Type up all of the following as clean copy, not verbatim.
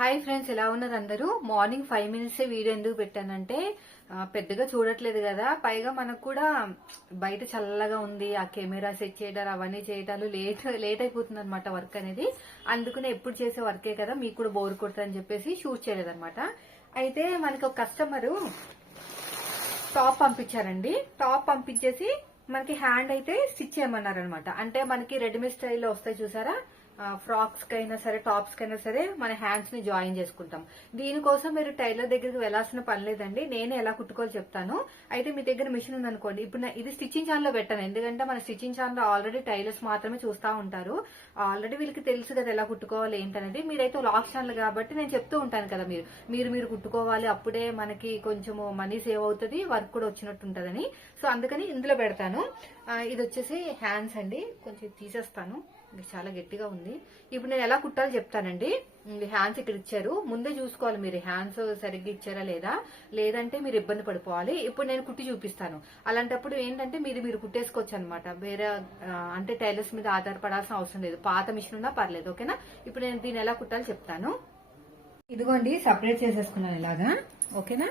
Hi friends, ఎలా ఉన్నారు అందరూ? మార్నింగ్ 5 minutes వీడియో ఎందుకు పెట్టానంటే పెద్దగా చూడట్లేదు కదా, పైగా మనకు కూడా బయట చల్లగా ఉంది. ఆ కెమెరా సెట్ చేయడాలు అవన్నీ చేయడాలు లేట్ అయిపోతుంది అనమాట వర్క్ అనేది. అందుకనే ఎప్పుడు చేసే వర్కే కదా, మీకు కూడా బోర్ కొడుతుందని చెప్పేసి షూట్ చేయలేదన్నమాట. అయితే మనకి ఒక కస్టమరు టాప్ పంపించారండి. టాప్ పంపించేసి మనకి హ్యాండ్ అయితే స్టిచ్ చేయమన్నారు అనమాట. అంటే మనకి రెడీమేడ్ స్టైల్లో వస్తాయి చూసారా, ఫ్రాక్స్ కైనా సరే టాప్స్ కైనా సరే మన హ్యాండ్స్ ని జాయిన్ చేసుకుంటాం. దీనికోసం మీరు టైలర్ దగ్గరికి వెళ్లాల్సిన పని లేదండి, నేను ఎలా కుట్టుకోవాలో చెప్తాను. అయితే మీ దగ్గర మిషన్ ఉందనుకోండి, ఇప్పుడు ఇది స్టిచ్చింగ్ ఛానల్ లో పెట్టాను, ఎందుకంటే మన స్టిచ్చింగ్ ఛానల్ ఆల్రెడీ టైలర్స్ మాత్రమే చూస్తా ఉంటారు. ఆల్రెడీ వీళ్ళకి తెలుసు కదా ఎలా కుట్టుకోవాలి ఏంటనేది. మీరైతే లాక్ ఛానల్ కాబట్టి నేను చెప్తూ ఉంటాను కదా, మీరు కుట్టుకోవాలి, అప్పుడే మనకి కొంచెము మనీ సేవ్ అవుతుంది, వర్క్ కూడా వచ్చినట్టు ఉంటదని. సో అందుకని ఇందులో పెడతాను. ఇది వచ్చేసి హ్యాండ్స్ అండి, కొంచెం తీసేస్తాను, చాలా గట్టిగా ఉంది. ఇప్పుడు నేను ఎలా కుట్టాలో చెప్తానండి. హ్యాండ్స్ ఇక్కడ ఇచ్చారు, ముందే చూసుకోవాలి మీరు హ్యాండ్స్ సరిగ్గా ఇచ్చారా లేదా, లేదంటే మీరు ఇబ్బంది పడిపోవాలి. ఇప్పుడు నేను కుట్టి చూపిస్తాను. అలాంటప్పుడు ఏంటంటే మీరు కుట్టేసుకోవచ్చు అనమాట. వేరే అంటే టైలర్స్ మీద ఆధారపడాల్సిన అవసరం లేదు, పాత మిషన్ ఉన్నా పర్లేదు. ఓకేనా? ఇప్పుడు నేను దీన్ని ఎలా కుట్టాలో చెప్తాను. ఇదిగోండి, సపరేట్ చేసేసుకున్నాను ఇలాగా. ఓకేనా?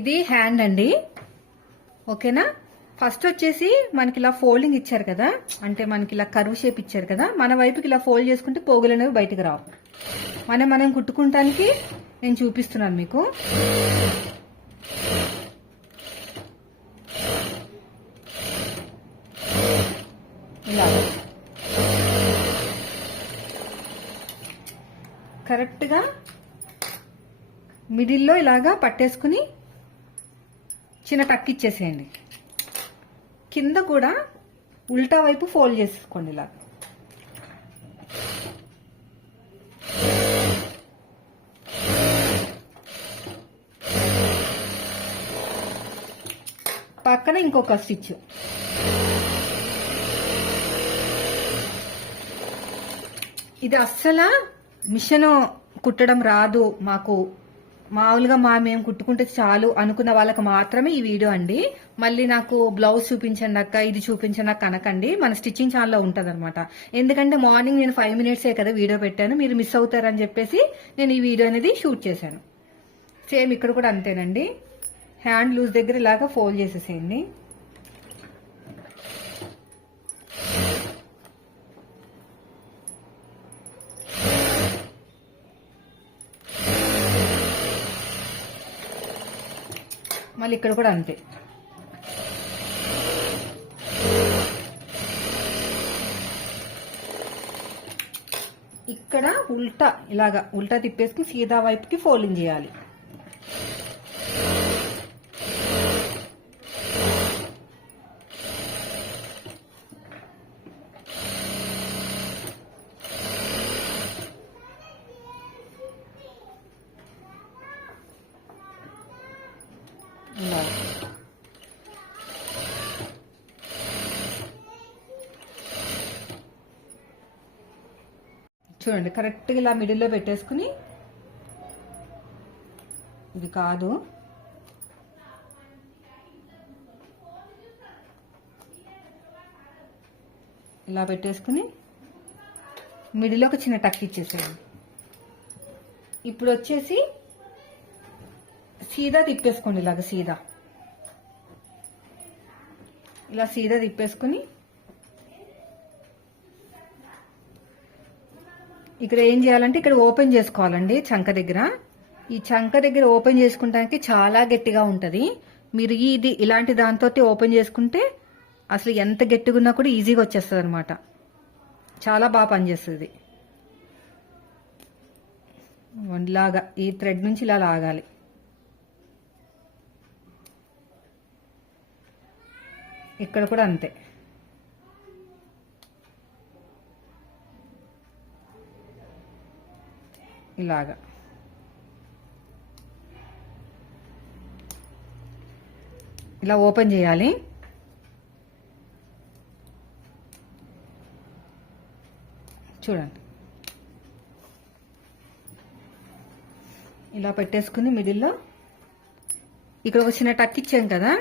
ఇది హ్యాండ్ అండి. ఓకేనా? ఫస్ట్ వచ్చేసి మనకి ఇలా ఫోల్డింగ్ ఇచ్చారు కదా, అంటే మనకి ఇలా కర్వ్ షేప్ ఇచ్చారు కదా, మన వైపుకి ఇలా ఫోల్డ్ చేసుకుంటే పోగులు అనేవి బయటకు రావు. మనం కుట్టుకుంటానికి నేను చూపిస్తున్నాను మీకు. ఇలా కరెక్ట్గా మిడిల్లో ఇలాగా పట్టేసుకుని చిన్న టక్ ఇచ్చేసేయండి. కింద కూడా ఉల్టా వైపు ఫోల్డ్ చేసుకోండి ఇలా. పక్కన ఇంకొక స్టిచ్. ఇది అస్సలు మిషన్ కుట్టడం రాదు మాకు, మామూలుగా మేము కుట్టుకుంటే చాలు అనుకున్న వాళ్ళకి మాత్రమే ఈ వీడియో అండి. మళ్ళీ నాకు బ్లౌజ్ చూపించండి అక్క, ఇది చూపించండి అక్క అనకండి, మన స్టిచ్చింగ్ ఛానల్లో ఉంటుంది అనమాట. ఎందుకంటే మార్నింగ్ నేను 5 minutes కదా వీడియో పెట్టాను, మీరు మిస్ అవుతారని చెప్పేసి నేను ఈ వీడియో అనేది షూట్ చేశాను. సేమ్ ఇక్కడ కూడా అంతేనండి. హ్యాండ్ లూజ్ దగ్గర ఇలాగా ఫోల్డ్ చేసేసేయండి. మళ్ళీ ఇక్కడ కూడా అంతే. ఇక్కడ ఉల్టా ఇలాగా ఉల్టా తిప్పేసుకుని సీదా వైపుకి ఫోల్డింగ్ చేయాలి. చూడండి, కరెక్ట్గా ఇలా మిడిల్లో పెట్టేసుకుని, ఇది కాదు ఇలా పెట్టేసుకుని మిడిల్లో ఒక చిన్న టక్ ఇచ్చేసేయండి. ఇప్పుడు వచ్చేసి సీదా తిప్పేసుకోండి, ఇలాగ సీదా ఇలా సీదా తిప్పేసుకుని ఇక్కడ ఏం చేయాలంటే ఇక్కడ ఓపెన్ చేసుకోవాలండి చంక దగ్గర. ఈ చంక దగ్గర ఓపెన్ చేసుకుంటానికి చాలా గట్టిగా ఉంటుంది. మీరు ఇది ఇలాంటి దాంతో ఓపెన్ చేసుకుంటే అసలు ఎంత గట్టిగా ఉన్నా కూడా ఈజీగా వచ్చేస్తుంది అనమాట. చాలా బాగా పనిచేస్తుంది. ఇలాగా ఈ థ్రెడ్ నుంచి ఇలా లాగాలి. ఇక్కడ కూడా అంతే. ఇలాగా ఇలా ఓపెన్ చేయాలి. చూడండి, ఇలా పెట్టేసుకుని మిడిల్లో ఇక్కడ ఒక చిన్న టక్ ఇచ్చాం కదా,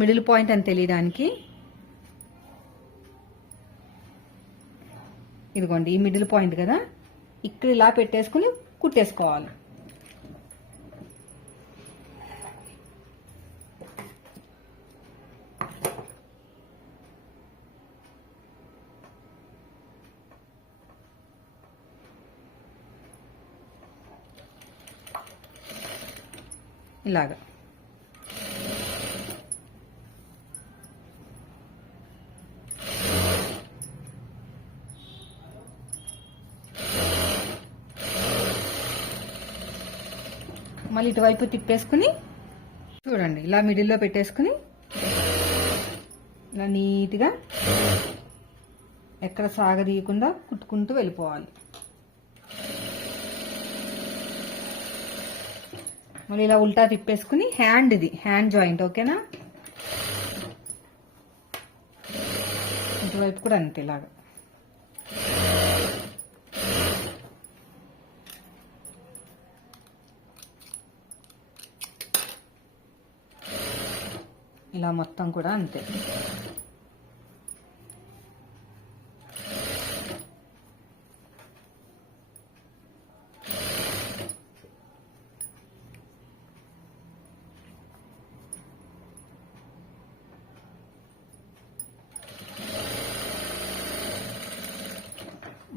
మిడిల్ పాయింట్ అని తెలియడానికి. ఇదిగోండి ఈ మిడిల్ పాయింట్ కదా, ఇక్కడ ఇలా పెట్టేసుకుని కుట్టేసుకోవాలి. ఇలాగా మళ్ళీ ఇటువైపు తిప్పేసుకుని చూడండి, ఇలా మిడిల్లో పెట్టేసుకుని ఇలా నీట్గా ఎక్కడ సాగదీయకుండా కుట్టుకుంటూ వెళ్ళిపోవాలి. మళ్ళీ ఇలా ఉల్టా తిప్పేసుకుని హ్యాండ్ జాయింట్, ఓకేనా? ఇటువైపు కూడా అంతే, ఇలాగా ఇలా మొత్తం కూడా అంతే.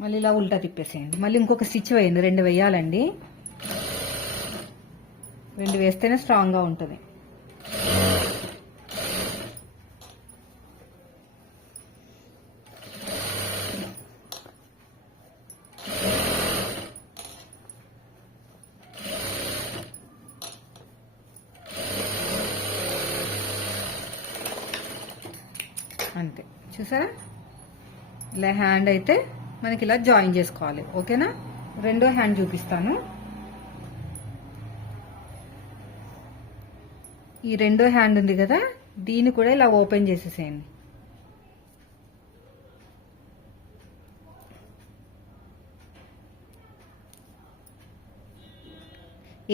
మళ్ళీ ఇలా ఉల్టా తిప్పేసేయండి. మళ్ళీ ఇంకొక స్టిచ్ వేయండి, 2 వేయాలండి. 2 వేస్తేనే స్ట్రాంగ్గా ఉంటుంది. అంతే, చూసారా? ఇలా హ్యాండ్ అయితే మనకి ఇలా జాయిన్ చేసుకోవాలి, ఓకేనా? రెండో హ్యాండ్ చూపిస్తాను. ఈ రెండో హ్యాండ్ ఉంది కదా, దీన్ని కూడా ఇలా ఓపెన్ చేసేసేయండి.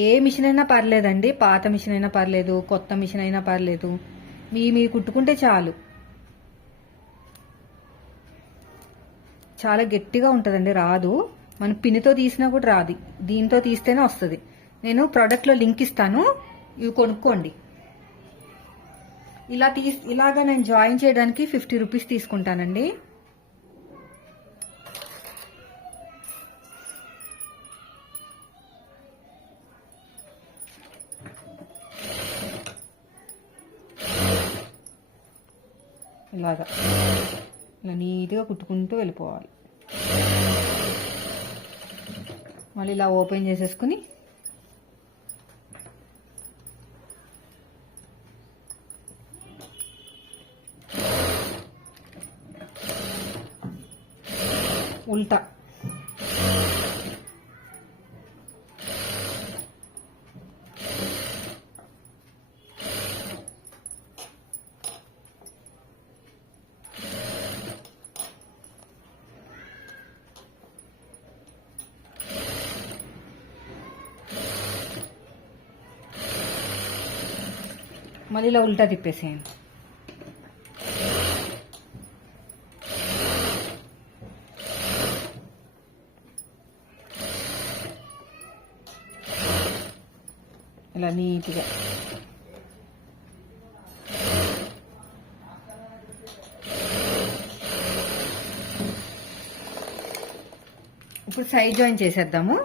ఏ మిషన్ అయినా పర్లేదండి, పాత మిషన్ అయినా పర్లేదు, కొత్త మిషన్ అయినా పర్లేదు, మీ కుట్టుకుంటే చాలు. చాలా గట్టిగా ఉంటుందండి, రాదు. మన పిన్నితో తీసినా కూడా రాదు, దీంతో తీస్తేనే వస్తుంది. నేను ప్రోడక్ట్లో లింక్ ఇస్తాను, ఇవి కొనుక్కోండి. ఇలాగా నేను జాయిన్ చేయడానికి 50 రూపీస్ తీసుకుంటానండి. ఇలాగా ఇలా నీట్గా కుట్టుకుంటూ వెళ్ళిపోవాలి. మళ్ళీ ఇలా ఓపెన్ చేసేసుకుని ఉల్టా మళ్ళీ ఇలా ఉల్టా తిప్పేసేయండి. ఇలా నీట్గా ఇప్పుడు సైడ్ జాయిన్ చేసేద్దాము.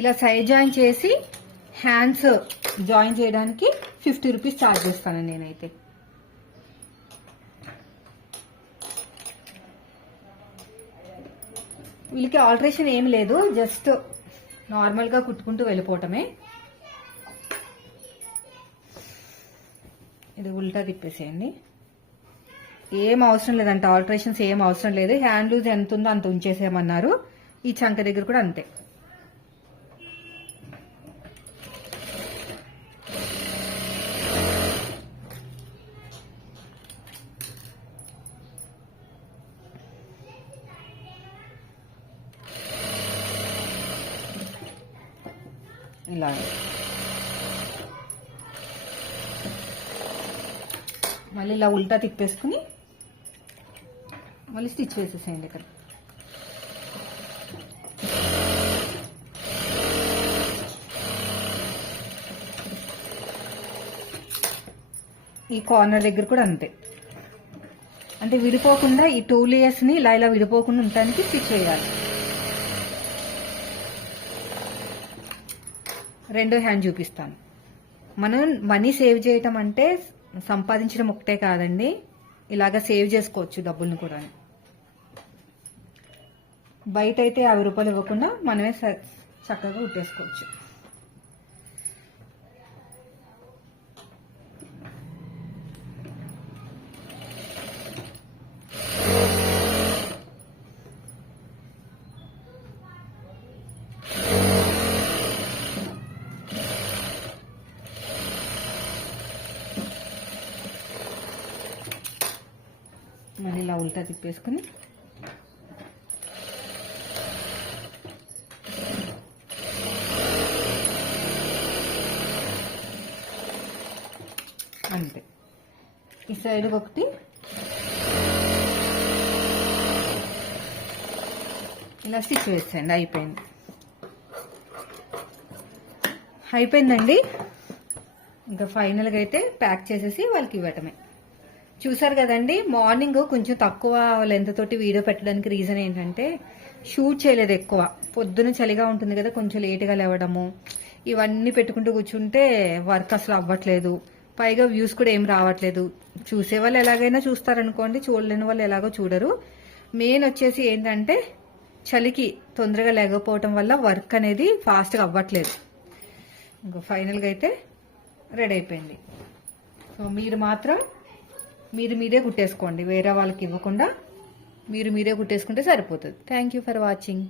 ఇలా సైడ్ జాయిన్ చేసి హ్యాండ్స్ జాయిన్ చేయడానికి 50 రూపీస్ ఛార్జ్ చేస్తాను నేనైతే. వీళ్ళకి ఆల్టరేషన్ ఏమి లేదు, జస్ట్ నార్మల్గా కుట్టుకుంటూ వెళ్ళిపోవటమే. ఇది ఉల్టా తిప్పేసేయండి. ఏం అవసరం లేదంట, ఆల్టరేషన్స్ ఏం అవసరం లేదు. హ్యాండ్ లూజ్ ఎంత ఉందో అంత ఉంచేసేయమన్నారు. ఈ చంక దగ్గర కూడా అంతే. ఇలా మళ్ళీ ఇలా ఉల్టా తిప్పేసుకుని మళ్ళీ స్టిచ్ వేసేసేయండి ఇక్కడ. ఈ కార్నర్ దగ్గర కూడా అంతే. అంటే విడిపోకుండా ఈ 2 లేయర్స్ని ఇలా విడిపోకుండా ఉండటానికి స్టిచ్ చేయాలి. రెండో హ్యాండ్ చూపిస్తాను. మనం మనీ సేవ్ చేయటం అంటే సంపాదించడం ఒకటే కాదండి, ఇలాగా సేవ్ చేసుకోవచ్చు డబ్బుల్ని కూడా. బయట అయితే 50 రూపాయలు ఇవ్వకుండా మనమే చక్కగా కుట్టేసుకోవచ్చు. మళ్ళీ ఇలా ఉల్టా తిప్పేసుకుని అంతే. ఈ సైడ్ ఒకటి ఇలా స్టిచ్ వేసేయండి. అయిపోయిందండి. ఇంకా ఫైనల్గా అయితే ప్యాక్ చేసేసి వాళ్ళకి ఇవ్వటమే. చూసారు కదండి, మార్నింగ్ కొంచెం తక్కువ లెంత్ తోటి వీడియో పెట్టడానికి రీజన్ ఏంటంటే షూట్ చేయలేదు ఎక్కువ. పొద్దున చలిగా ఉంటుంది కదా, కొంచెం లేట్గా లేవడము, ఇవన్నీ పెట్టుకుంటూ కూర్చుంటే వర్క్ అసలు అవ్వట్లేదు. పైగా వ్యూస్ కూడా ఏం రావట్లేదు. చూసే వాళ్ళు ఎలాగైనా చూస్తారనుకోండి, చూడలేని వాళ్ళు ఎలాగో చూడరు. మెయిన్ వచ్చేసి ఏంటంటే చలికి తొందరగా లేకపోవటం వల్ల వర్క్ అనేది ఫాస్ట్గా అవ్వట్లేదు. ఇంకా ఫైనల్గా అయితే రెడీ అయిపోయింది. సో మీరు మాత్రం మీరే కుట్టేసుకోండి, వేరే వాళ్ళకి ఇవ్వకుండా మీరే కుట్టేసుకుంటే సరిపోతుంది. Thank you for watching.